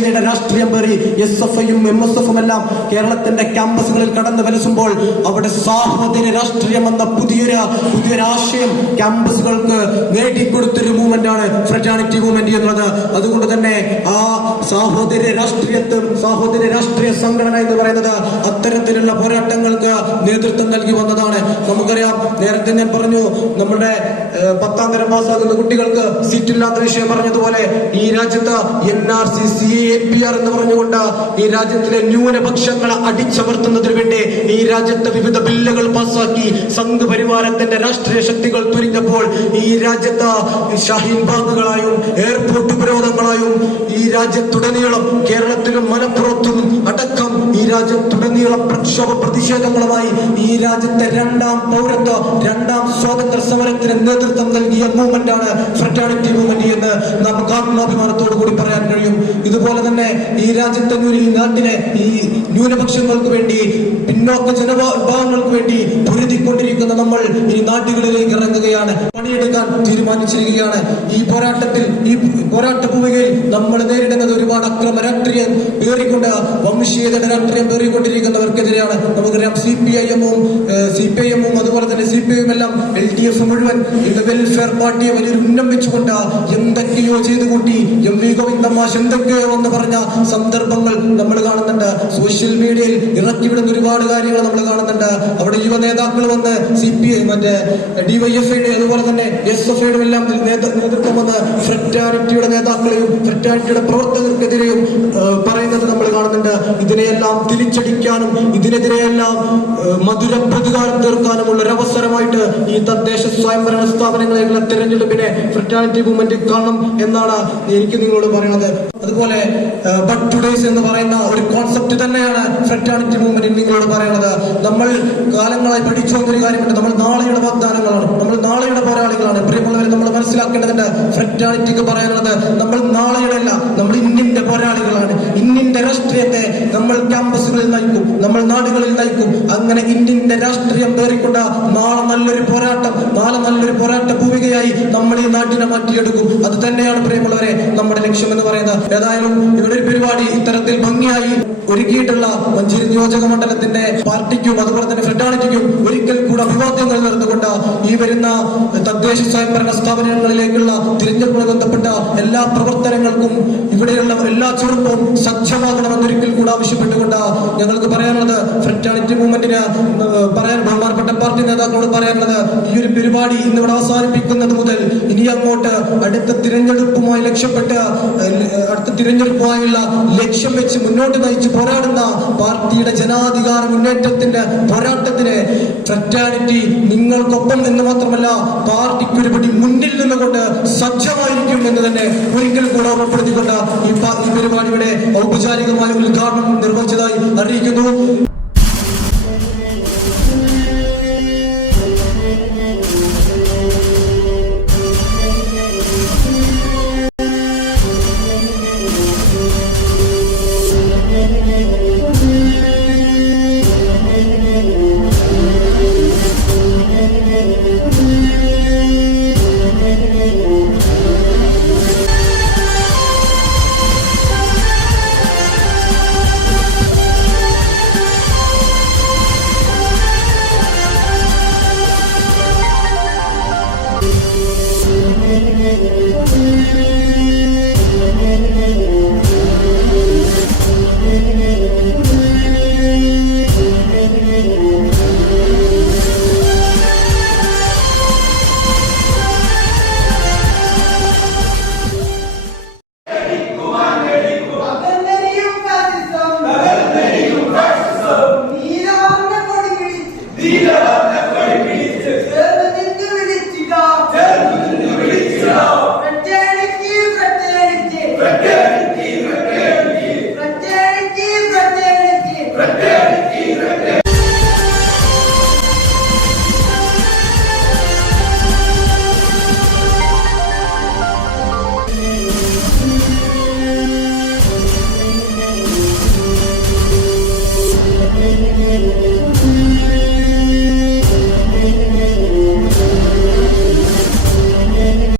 വംശീയതയുടെ രാഷ്ട്രീയം പേറി SFIയും MSFും എല്ലാം കേരളത്തിന്റെ ക്യാമ്പസുകളിൽ കടന്നു വലസുമ്പോൾ അവിടെ സാഹോദര്യ രാഷ്ട്രീയം എന്ന പുതിയൊരാശയം ക്യാമ്പസുകൾക്ക് നേടിക്കൊടുത്തൊരു മൂവ്മെന്റാണ് ഫ്രറ്റേണിറ്റി മൂവ്മെന്റ് എന്നുള്ളത്. അതുകൊണ്ട് തന്നെ ആ സാഹോദര്യ രാഷ്ട്രീയ സംഘടന എന്ന് പറയുന്നത് അത്തരത്തിലുള്ള പോരാട്ടങ്ങൾക്ക് നേതൃത്വം നൽകി വന്നതാണ്. നമുക്കറിയാം, നേരത്തെ ഞാൻ പറഞ്ഞു, നമ്മുടെ 10ാം തരം പാസ്സാകുന്ന കുട്ടികൾക്ക് സീറ്റില്ലാത്ത വിഷയം പറഞ്ഞതുപോലെ ഈ രാജ്യത്ത് NRC CAPR എന്ന് പറഞ്ഞുകൊണ്ട് ഈ രാജ്യത്തിലെ ന്യൂനപക്ഷങ്ങളെ അടിച്ചമർത്തുന്നതിന് വേണ്ടി ഈ രാജ്യത്തെ വിവിധ ബില്ലുകൾ പാസ്സാക്കി സംഘ് പരിവാരത്തിന്റെ രാഷ്ട്രീയ ശക്തികൾ തുരിഞ്ഞപ്പോൾ ഈ രാജ്യത്ത് ഷാഹീൻ ബാഗുകളായും എയർപോർട്ട് ഉപരോധങ്ങളായും ഈ രാജ്യത്തുടനീളം കേരളത്തിലും മലപ്പുറത്തും അടക്കം ഈ രാജ്യത്തുടനീളം പ്രക്ഷോഭ പ്രതിഷേധങ്ങളുമായി ഈ രാജ്യത്തെ രണ്ടാം സ്വാതന്ത്ര്യ സമരത്തിന് നേതൃത്വം നൽകിയ മൂവ്മെന്റാണ് ഫ്രറ്റേണിറ്റി മൂവ്മെന്റ് എന്ന് നമുക്ക് ആത്മാഭിമാനത്തോടു കൂടി പറയാൻ കഴിയും. ഇതുപോലെ തന്നെ ഈ രാജ്യത്തെ ഈ നാട്ടിലെ ഈ ന്യൂനപക്ഷങ്ങൾക്ക് വേണ്ടി, പിന്നോക്ക ജനവിഭാഗങ്ങൾക്ക് വേണ്ടി പൊരുതിക്കൊണ്ടിരിക്കുന്ന നമ്മൾ ഈ നാടുകളിലേക്ക് ഇറങ്ങുകയാണ്, പണിയെടുക്കാൻ തീരുമാനിച്ചിരിക്കുകയാണ്. ഈ പോരാട്ട ഭൂമികയിൽ നമ്മൾ നേരിടുന്നത് ഒരുപാട് അക്രമ രാഷ്ട്രീയം പേറിക്കൊണ്ട്, വംശീയതയുടെ രാഷ്ട്രീയം പേറിക്കൊണ്ടിരിക്കുന്നവർക്കെതിരെയാണ്. നമുക്കറിയാം, CPIM അതുപോലെ തന്നെ CPIM എല്ലാം LDF മുഴുവൻ ഇന്ന് വെൽഫെയർ പാർട്ടിയെ വലിയൊരു ഉന്നം വെച്ചുകൊണ്ട് എന്തൊക്കെയോ ചെയ്തു കൂട്ടി, MV ഗോവിന്ദമാഷ് എന്തൊക്കെയോ എന്ന് പറഞ്ഞ സന്ദർഭങ്ങൾ നമ്മൾ കാണുന്നുണ്ട്. സോഷ്യൽ മീഡിയയിൽ ഇറക്കിവിടുന്ന ഒരുപാട് കാര്യങ്ങൾ നമ്മൾ കാണുന്നുണ്ട്. അവിടെ യുവ നേതാക്കൾ വന്ന് CPI, മറ്റേ DYFIയുടെ അതുപോലെ തന്നെ SFIയുടെ എല്ലാം നേതൃത്വം വന്ന് ഫ്രറ്റേണിറ്റിയുടെ നേതാക്കളെയും ഫ്രറ്റേണിറ്റിയുടെ പ്രവർത്തകർക്കെതിരെയും പറയുന്നത് നമ്മൾ കാണുന്നുണ്ട്. ഇതിനെയെല്ലാം തിരിച്ചടിക്കാനും ഇതിനെതിരെയെല്ലാം മധുര പ്രതികാരം തീർക്കാനുമുള്ള ഒരവസരമായിട്ട് ഈ തദ്ദേശ സ്വയംഭരണ സ്ഥാപനങ്ങളിലുള്ള തെരഞ്ഞെടുപ്പിനെ ഫ്രറ്റേണിറ്റി മൂവ്മെന്റ് കാണണം എന്നാണ് എനിക്ക് നിങ്ങളോട് പറയുന്നത്. അതുപോലെ ബട്ട് ടുഡേസ് എന്ന് പറയുന്ന ഒരു കോൺസെപ്റ്റ് തന്നെയാണ് ഫ്രറ്റേണിറ്റി മൂവ്മെന്റ് നിങ്ങളോട് പറയുന്നത്. നമ്മൾ കാലങ്ങളായി പഠിച്ചു വന്നൊരു കാര്യമുണ്ട്. നമ്മൾ നാളെയുടെ വാഗ്ദാനങ്ങളാണ്, നമ്മൾ നാളെയുടെ പോരാളികളാണ്. പ്രിയമുള്ളവരെ, നമ്മൾ മനസ്സിലാക്കേണ്ടതുണ്ട്, ഫ്രറ്റേണിറ്റിക്ക് പറയാനുള്ളത് നമ്മൾ നാളെയുടെ അല്ല, നമ്മൾ ഇന്നിന്റെ പോരാളികളാണ്. ഇന്നിന്റെ രാഷ്ട്രീയത്തെ നമ്മൾ ക്യാമ്പസുകളിൽ നയിക്കും, നമ്മൾ നാടുകളിൽ നയിക്കും. അങ്ങനെ ഇന്ത്യന്റെ രാഷ്ട്രീയം പേറിക്കൊണ്ട് നാളെ നല്ലൊരു പോരാട്ട ഭൂമികയായി നമ്മൾ ഈ നാട്ടിനെ മാറ്റിയെടുക്കും. അത് തന്നെയാണ് പ്രിയമുള്ളവരെ നമ്മുടെ ലക്ഷ്യം എന്ന് പറയുന്നത്. ഏതായാലും ഇവിടെ ഒരു പരിപാടി ഇത്തരത്തിൽ ഭംഗിയായി ഒരുക്കിയിട്ടുള്ള മഞ്ചേരി നിയോജക മണ്ഡലത്തിന്റെ പാർട്ടിക്കും അതുപോലെ തന്നെ ഫ്രറ്റേണിറ്റിക്കും ഒരിക്കൽ കൂടെ അഭിവാദ്യങ്ങൾ നേർന്നുകൊണ്ട് ഈ വരുന്ന തദ്ദേശ സ്വയംഭരണ സ്ഥാപനങ്ങളിലേക്കുള്ള തിരഞ്ഞെടുപ്പുമായി ബന്ധപ്പെട്ട എല്ലാ പ്രവർത്തനങ്ങൾക്കും ഇവിടെയുള്ള എല്ലാ ചെറുപ്പവും സജ്ജമാകണമെന്ന് ഒരിക്കൽ കൂടെ ആവശ്യപ്പെട്ടുകൊണ്ട് ഞങ്ങൾക്ക് പറയാനുള്ളത്, ഫ്രറ്റേണിറ്റി മൂവ്മെന്റിന് ബഹുമാനപ്പെട്ട പാർട്ടി നേതാക്കളോട് പറയാനുള്ളത്, ഈ ഒരു പരിപാടി ഇന്നിവിടെ അവസാനിപ്പിക്കുന്നത് മുതൽ ഇനി അങ്ങോട്ട് അടുത്ത തിരഞ്ഞെടുപ്പുമായുള്ള ലക്ഷ്യം വെച്ച് മുന്നോട്ട് നയിച്ച് പോരാടുന്ന പാർട്ടിയുടെ ജനാധികാര മുന്നേറ്റത്തിന്റെ പോരാട്ടത്തിന് ഫ്രറ്റേണിറ്റി നിങ്ങൾക്കൊപ്പം എന്ന് മാത്രമല്ല പാർട്ടിക്ക് ഒരുപടി മുന്നിൽ നിന്നുകൊണ്ട് സജ്ജമായിരിക്കും എന്ന് തന്നെ ഒരിക്കൽ കൂടെ ഓർമ്മപ്പെടുത്തിക്കൊണ്ട് ഈ പരിപാടിയുടെ ഔപചാരികമായ ഉദ്ഘാടനം നിർവഹിച്ചതായി അറിയിക്കുന്നു.